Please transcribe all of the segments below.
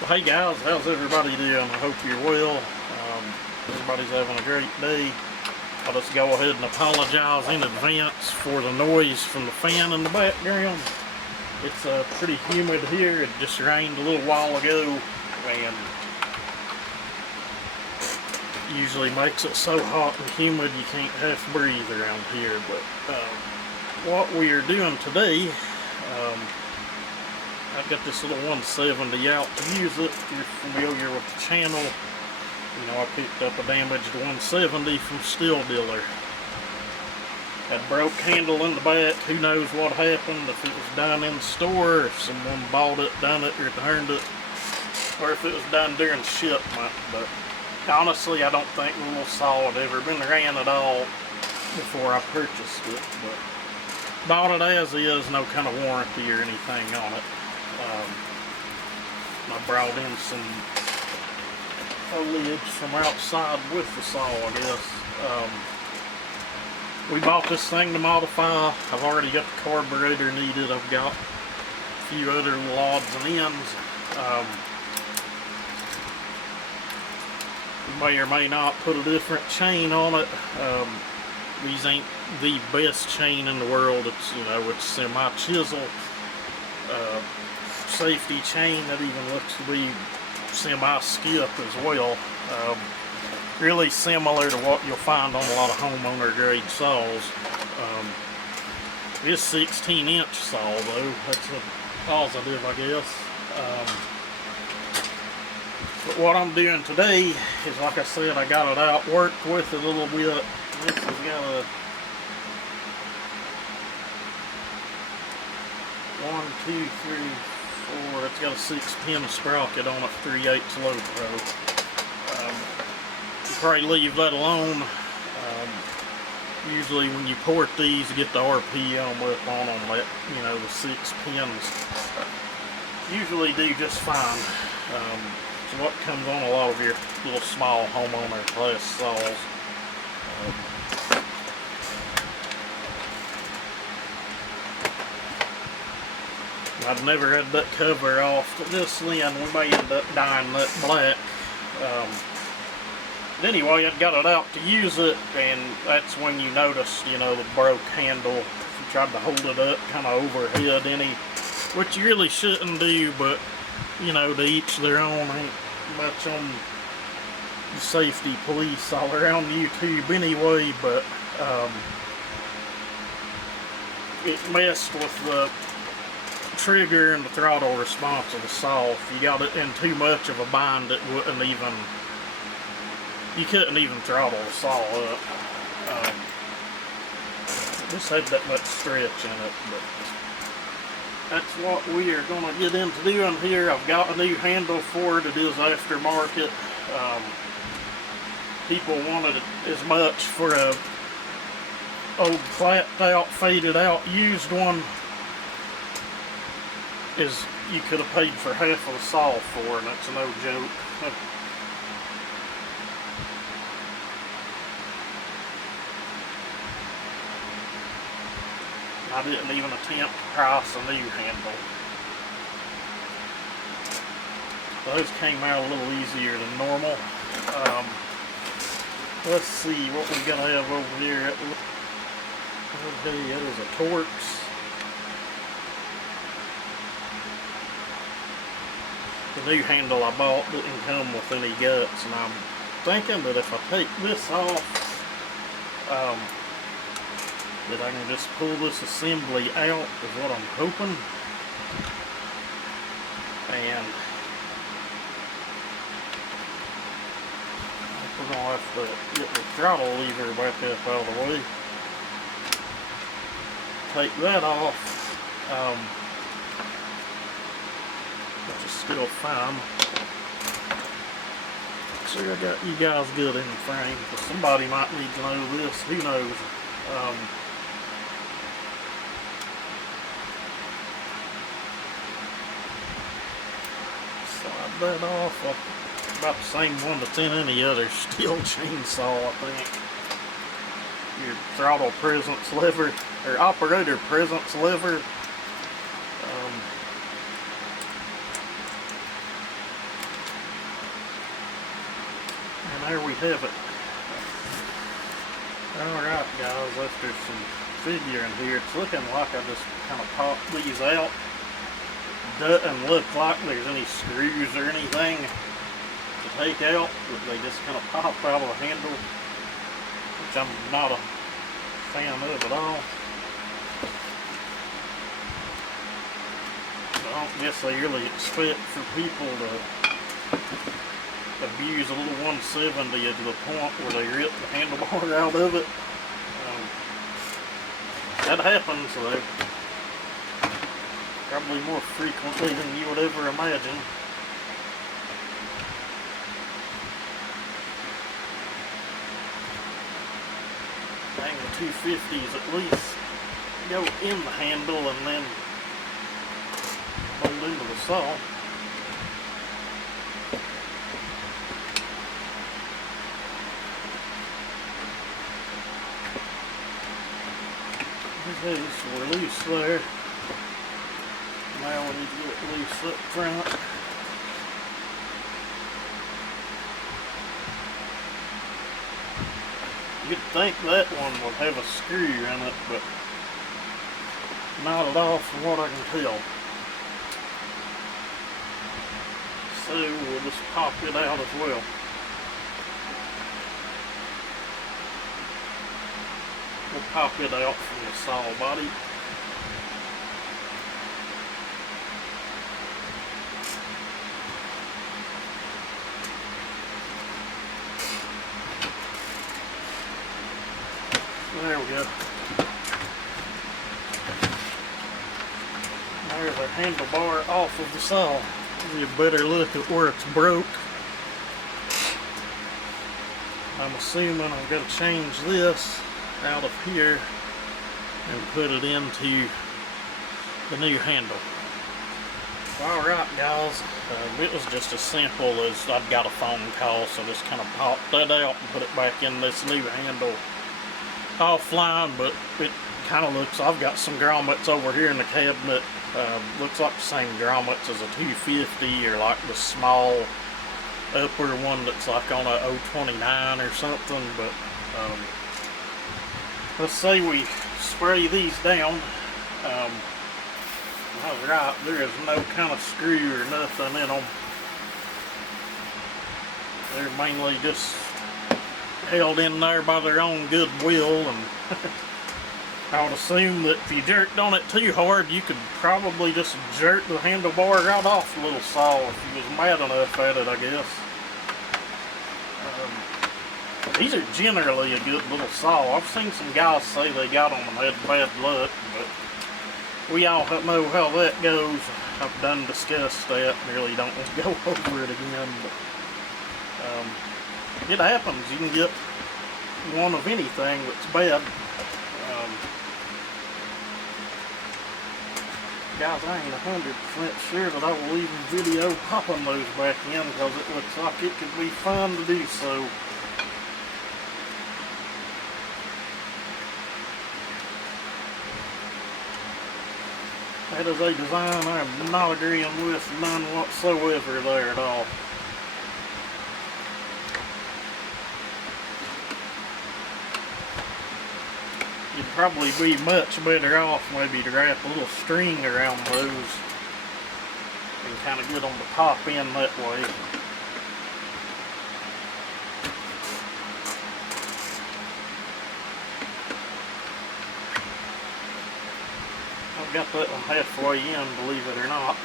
Well, hey guys, how's everybody doing? I hope you're well. Everybody's having a great day. I'll just go ahead and apologize in advance for the noise from the fan in the background. It's pretty humid here. It just rained a little while ago and usually makes it so hot and humid you can't half breathe around here. But what we are doing today, I've got this little 170 out to use it. If you're familiar with the channel, you know I picked up a damaged 170 from Stihl dealer. Had broke handle in the back. Who knows what happened, if it was done in the store, if someone bought it, done it, returned it, or if it was done during shipment. But honestly, I don't think the little saw had ever been ran at all before I purchased it. But bought it as is, no kind of warranty or anything on it. I brought in some foliage from outside with the saw, I guess. We bought this thing to modify. I've already got the carburetor needed. I've got a few other little odds and ends. We may or may not put a different chain on it. These ain't the best chain in the world. It's, you know, it's semi-chisel. Safety chain that even looks to be semi-skip as well. Really similar to what you'll find on a lot of homeowner grade saws. This 16-inch saw though, that's a positive, I guess. But what I'm doing today is, like I said, I got it out, worked with it a little bit. This has got a 1, 2, 3, 4. It's got a 6-pin sprocket on it, 3/8 low pro. You probably leave that alone. Usually when you port these, you get the RPM up on them. That, you know, the 6 pins usually do just fine. So what comes on a lot of your little small homeowner class saws. I've never had that cover off. This then we may end up dyeing that black. But anyway, I got it out to use it, and that's when you notice, you know, the broke handle. If you tried to hold it up kind of overhead which you really shouldn't do, but you know, to each their own. Ain't much on the safety police all around YouTube anyway, but it messed with the trigger and the throttle response of the saw. If you got it in too much of a bind, it wouldn't even, you couldn't even throttle the saw up. This had that much stretch in it, but that's what we are going to get into doing here. I've got a new handle for it. It is aftermarket. People wanted as much for a old clapped out, faded out, used one as you could have paid for half of the saw for, and that's no joke. I didn't even attempt to price a new handle. Those came out a little easier than normal. Let's see what we're going to have over here. Okay, that is a Torx. The new handle I bought didn't come with any guts, and I'm thinking that if I take this off, that I can just pull this assembly out, is what I'm hoping. And we're going to have to get the throttle lever back up out of the way. Take that off, which is still fine. Make sure I got you guys good in the frame, because somebody might need to know this, who knows. Slide that off. About the same one that's in any other Stihl chainsaw, I think. Your throttle presence lever, or operator presence lever. have it. Alright guys, after some figuring here, it's looking like I just kind of popped these out. Doesn't look like there's any screws or anything to take out, but they just kind of pop out of the handle, which I'm not a fan of at all. I don't guess they really expect for people to abuse a little 170 to the point where they rip the handlebar out of it. That happens though, probably more frequently than you would ever imagine. Dang, the 250s at least go in the handle and then mold into the saw. Okay, so we're loose there. Now we need to get it loose up front. You'd think that one would have a screw in it, but not at all from what I can tell. So we'll just pop it out as well. We'll pop it out from the saw body. There we go. There's our handlebar off of the saw. Give you a better look at where it's broke. I'm assuming I'm going to change this out of here and put it into the new handle. Alright guys, it was just as simple as I'd got a phone call, so just kind of popped that out and put it back in this new handle offline, but it kind of looks, I've got some grommets over here in the cabinet, looks like the same grommets as a 250 or like the small upper one that's like on a 029 or something, but let's say we spray these down. I was right, there is no kind of screw or nothing in them. They're mainly just held in there by their own goodwill, and I would assume that if you jerked on it too hard, you could probably just jerk the handlebar right off the little saw if you was mad enough at it, I guess. These are generally a good little saw. I've seen some guys say they got them and had bad luck, but we all know how that goes. I've done discussed that and really don't want to go over it again, but it happens. You can get one of anything that's bad. Guys, I ain't 100% sure that I will even video popping those back in because it looks like it could be fun to do so. That is a design I am not agreeing with none whatsoever there at all. You'd probably be much better off maybe to wrap a little string around those and kind of get them to pop in that way. I've got that one halfway in, believe it or not.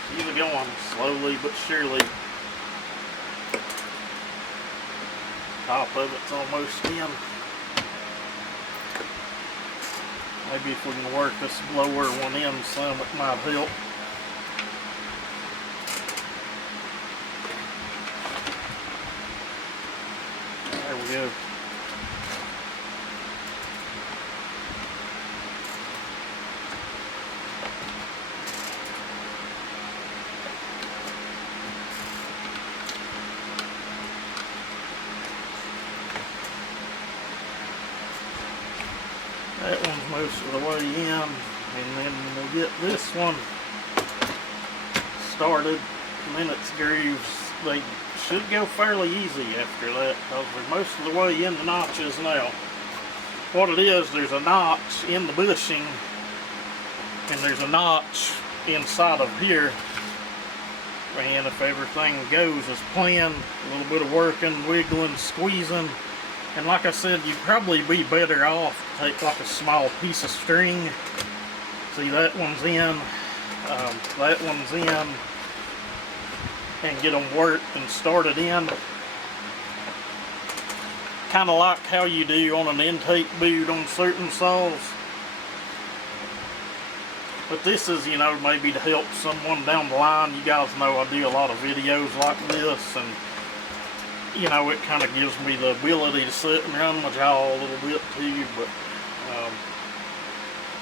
It's usually going slowly but surely. Top of it's almost in. Maybe if we can work this lower one in some, it might help. There we go. That one's most of the way in, and then when we get this one started, and then its grooves they should go fairly easy after that, because we're most of the way in the notches now. What it is, there's a notch in the bushing, and there's a notch inside of here. And if everything goes as planned, a little bit of working, wiggling, squeezing, and like I said, you'd probably be better off to take like a small piece of string. See, that one's in, that one's in, and get them worked and started in. Kind of like how you do on an intake boot on certain saws. But this is, you know, maybe to help someone down the line. You guys know I do a lot of videos like this, and you know, it kind of gives me the ability to sit and run my jaw a little bit too. But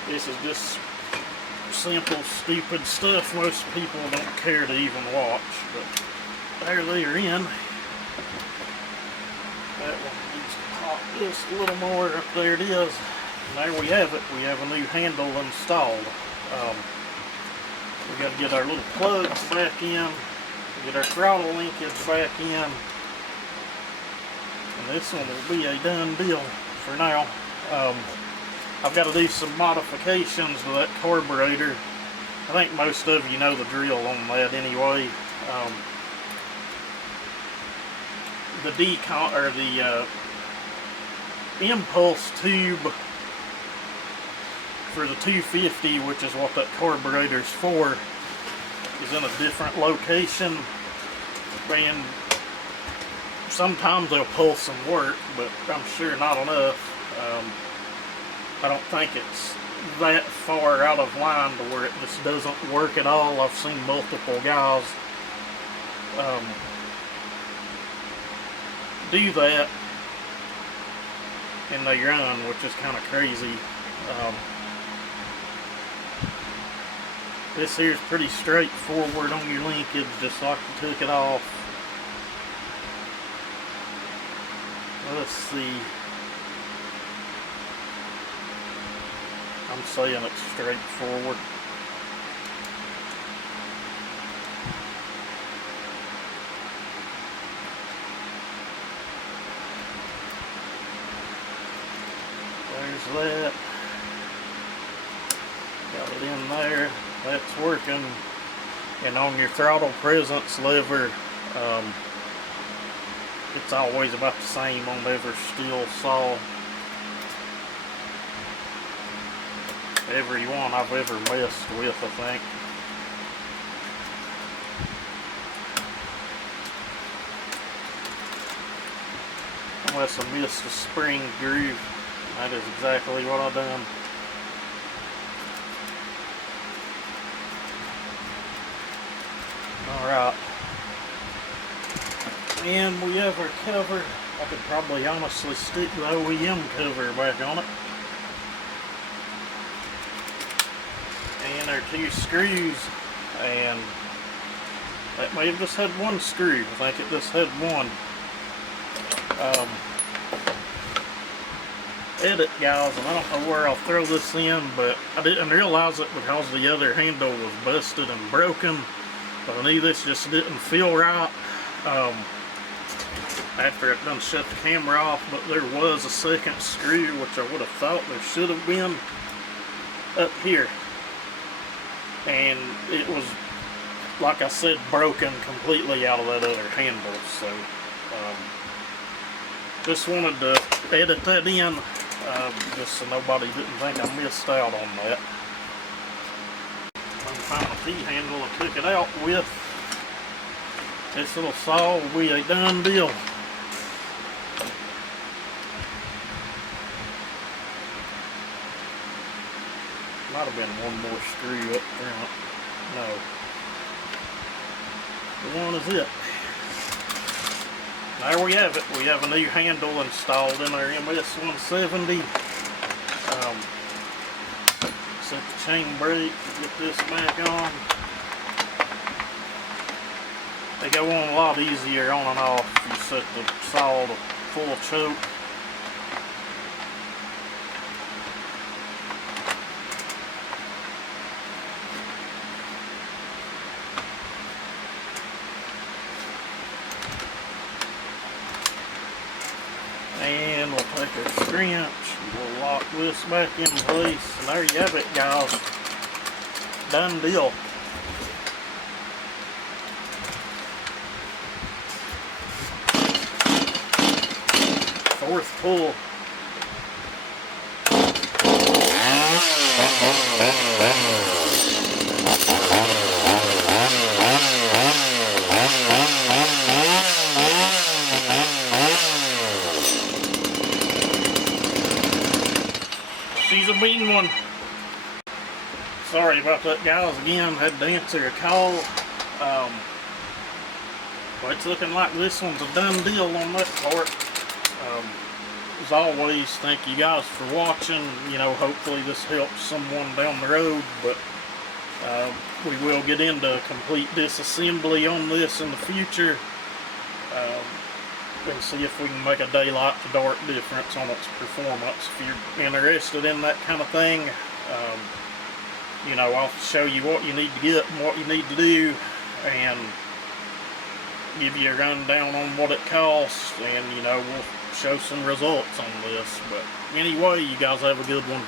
this is just simple, stupid stuff most people don't care to even watch. But there they're in. That one needs to pop just a little more. Up there it is. And there we have it. We have a new handle installed. We got to get our little plugs back in, get our throttle linkage back in, and this one will be a done deal for now. I've got to do some modifications to that carburetor. I think most of you know the drill on that anyway. The impulse tube for the 250, which is what that carburetor's for, is in a different location, and sometimes they'll pull some work, but I'm sure not enough. I don't think it's that far out of line to where it just doesn't work at all. I've seen multiple guys do that, and they run, which is kind of crazy. This here's pretty straightforward on your linkage, just like you took it off. Let's see. I'm saying it's straightforward. There's that. Got it in there. That's working. And on your throttle presence lever, it's always about the same on every Stihl saw. Every one I've ever messed with, I think. Unless I missed a spring groove. That is exactly what I've done. Alright. And we have our cover. I could probably honestly stick the OEM cover back on it. And our two screws. And that may have just had one screw. I think it just had one. Edit, guys, and I don't know where I'll throw this in, but I didn't realize it because the other handle was busted and broken. But I knew this just didn't feel right after it done shut the camera off. But there was a second screw, which I would have thought there should have been, up here. And it was, like I said, broken completely out of that other handle. So just wanted to edit that in, just so nobody didn't think I missed out on that. Find the T-handle I took it out with. This little saw will be a done deal. Might have been one more screw up front. No. The one is it. There we have it. We have a new handle installed in our ms170. Set the chain brake, get this back on. They go on a lot easier on and off if you set the saw to full choke. wrench. We'll lock this back in place, and there you have it, guys. Done deal. Fourth pull. She's a mean one. Sorry about that, guys. Again, had to answer a call. Well, it's looking like this one's a done deal on that part. As always, thank you guys for watching. You know, hopefully this helps someone down the road, but we will get into complete disassembly on this in the future, and see if we can make a daylight to dark difference on its performance. If you're interested in that kind of thing, you know, I'll show you what you need to get and what you need to do, and give you a rundown on what it costs, and you know, we'll show some results on this. But anyway, you guys have a good one.